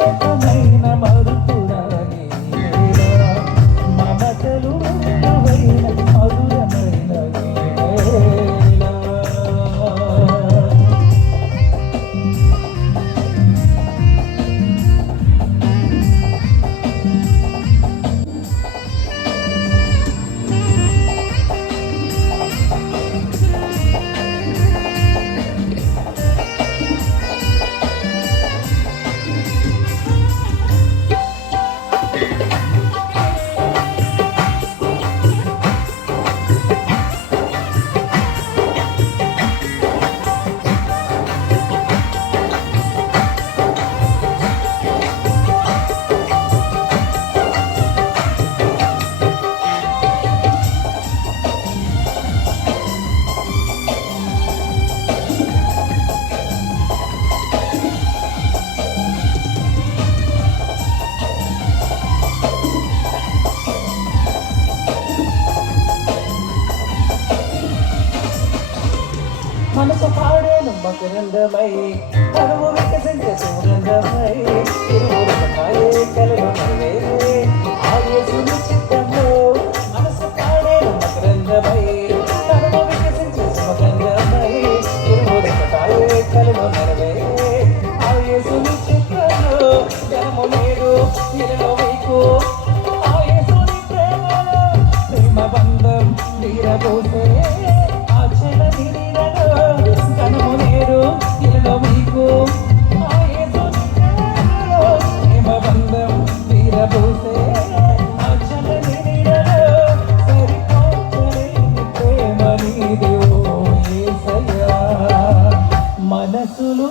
శాశ్వతమైన మరుపురాని మమతలు మధురమైన మధురమైన మనసు పాడేను మకరందమై తనువు వికసించే సుగంధమై ఇరువురుకాయే కలలు నవ్వేరే ఆయేసుని చిత్తంలో మనసు పాడేను మకరందమై తనువు వికసించే సుగంధమై ఇరువురుకాయే కలలు నవ్వేరే ఆయేసుని చిత్తంలో జనము నేడు ఇలలో వైకు ఆయేసుని ప్రేమలో ప్రేమ బంధం తీరబోతే మనసులు